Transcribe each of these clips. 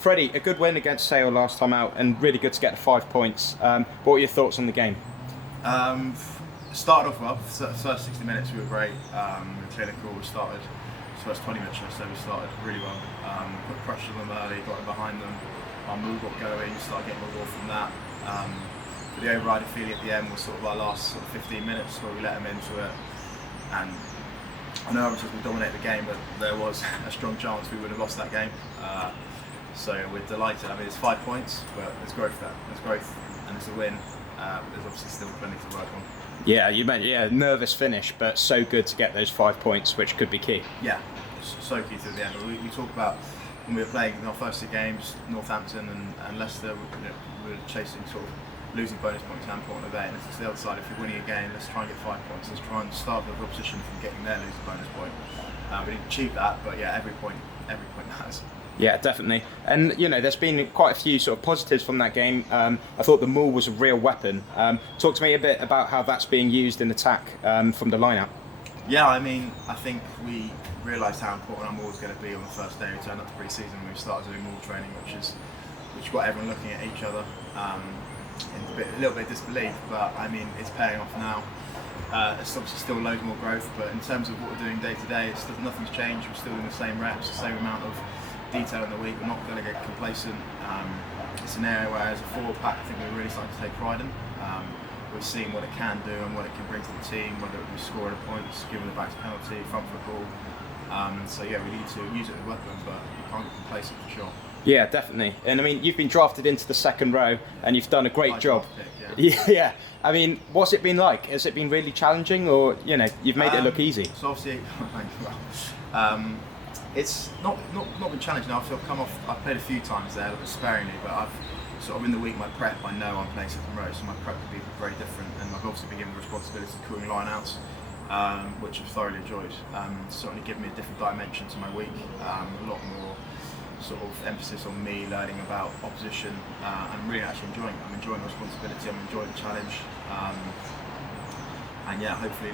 Freddie, a good win against Sale last time out, and really good to get the 5 points. What were your thoughts on the game? Started off well. First 60 minutes we were great. We were clinical. We started first 20 minutes or so. We started really well. Put pressure on them early, got in behind them. Our maul got going. Started getting more from that. But the overriding feeling at the end was sort of our last 15 minutes where we let them into it. And I know obviously we dominated the game, but there was a strong chance we would have lost that game. So we're delighted. I mean, it's 5 points, but there's growth there. There's growth, and it's a win. But there's obviously still plenty to work on. Yeah, you mentioned nervous finish, but so good to get those 5 points, which could be key. Yeah, so key to the end. We talk about when we were playing in our first 2 games, Northampton and Leicester. We were chasing sort of losing bonus points and important of 8, and it's the other side. If you're winning a game, let's try and get 5 points. Let's try and starve the opposition from getting their losing bonus point. We didn't achieve that, but yeah, every point matters. Yeah, definitely. And there's been quite a few sort of positives from that game. I thought the maul was a real weapon. Talk to me a bit about how that's being used in attack from the line-out. Yeah, I mean, I think we realised how important our maul was going to be on the first day we turned up to pre-season. We started doing maul training, which got everyone looking at each other in a little bit of disbelief. But I mean, it's paying off now. It's obviously still loads more growth, but in terms of what we're doing day to day, nothing's changed. We're still doing the same reps, the same amount of detail in the week. We're not going to get complacent. It's an area where, as a forward pack, I think we're really starting to take pride in. We've seen what it can do and what it can bring to the team, whether it be scoring points, giving the backs penalty, front football. So yeah, we need to use it as a weapon, but you can't get complacent for sure. Yeah, definitely. And I mean, you've been drafted into the second row, and you've done a great job. Pick, yeah. I mean, what's it been like? Has it been really challenging, or you've made it look easy? So obviously, it's not been challenging. I've played a few times there, a little bit sparingly, but I've sort of in the week my prep. I know I'm playing second row, so my prep could be very different, and I've obviously been given the responsibility of crewing line-outs, which I've thoroughly enjoyed. Certainly given me a different dimension to my week, a lot more sort of emphasis on me learning about opposition, and really actually enjoying it. I'm enjoying the responsibility, I'm enjoying the challenge, and yeah, hopefully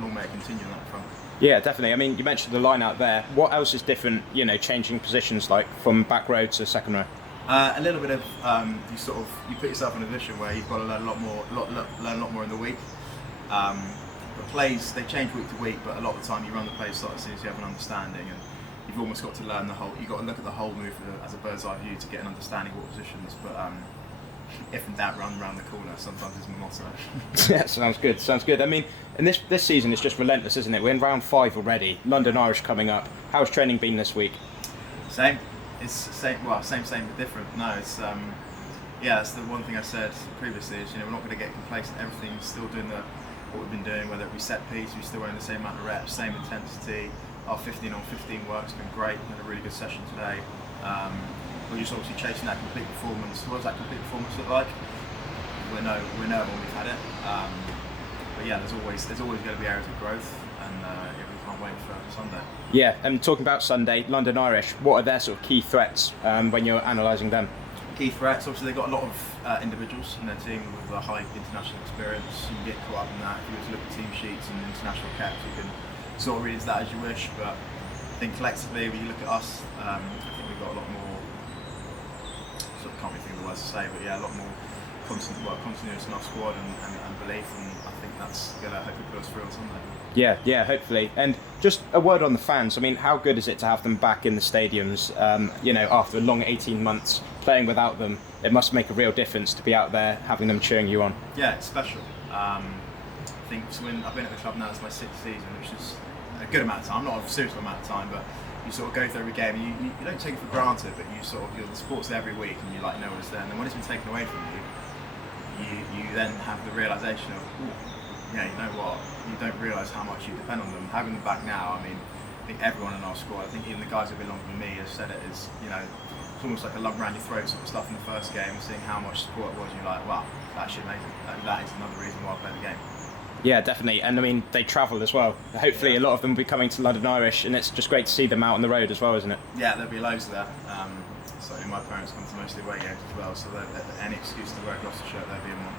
long may it continue on that front. Yeah, definitely. I mean, you mentioned the line out there. What else is different, changing positions like from back row to second row? A little bit of you put yourself in a position where you've got to learn a lot more in the week. The plays, they change week to week, but a lot of the time you run the plays as soon as you have an understanding, and you've almost got to learn the whole. You've got to look at the whole move as a bird's eye view to get an understanding of what positions. But if in doubt, run around the corner. Sometimes it's my motto. Yeah, sounds good. I mean, and this season is just relentless, isn't it? We're in round 5 already. London Irish coming up. How's training been this week? Same. It's same. Well, same but different. No, it's that's the one thing I said previously. Is we're not going to get complacent. Everything's still doing what we've been doing. Whether it be set piece, we still running the same amount of reps, same intensity. Our 15 on 15 work's been great. We had a really good session today. We're just obviously chasing that complete performance. What does that complete performance look like? We know when we've had it. But yeah, there's always going to be areas of growth, and we can't wait for Sunday. Yeah, and talking about Sunday, London Irish, what are their sort of key threats when you're analysing them? Key threats, obviously they've got a lot of individuals in their team with a high international experience. You can get caught up in that. If you were to look at team sheets and international caps, you can sort of read into that as you wish, but I think collectively, when you look at us, I think we've got a lot more, sort of can't really think of the words to say, but yeah, a lot more continuous in our squad and belief, and I think that's going to hopefully put us through on Sunday. Yeah, hopefully. And just a word on the fans. I mean, how good is it to have them back in the stadiums, after a long 18 months playing without them? It must make a real difference to be out there having them cheering you on. Yeah, it's special. I think I've been at the club now, it's my 6th season, which is a good amount of time, not a serious amount of time, but you sort of go through every game and you don't take it for granted, but the sport's there every week and you know it's there, and then when it's been taken away from you, you then have the realisation of, you know what, you don't realise how much you depend on them. Having them back now, I mean, I think everyone in our squad, I think even the guys who've been longer than me have said it, is, it's almost like a lump around your throat sort of stuff in the first game, seeing how much support it was, and you're like, wow, that's actually amazing. That is another reason why I play the game. Yeah, definitely. And I mean, they travel as well. Hopefully a lot of them will be coming to London Irish, and it's just great to see them out on the road as well, isn't it? Yeah, there'll be loads there. So my parents come to mostly away games as well, so any excuse to wear a Gloucester shirt, they'll be in one.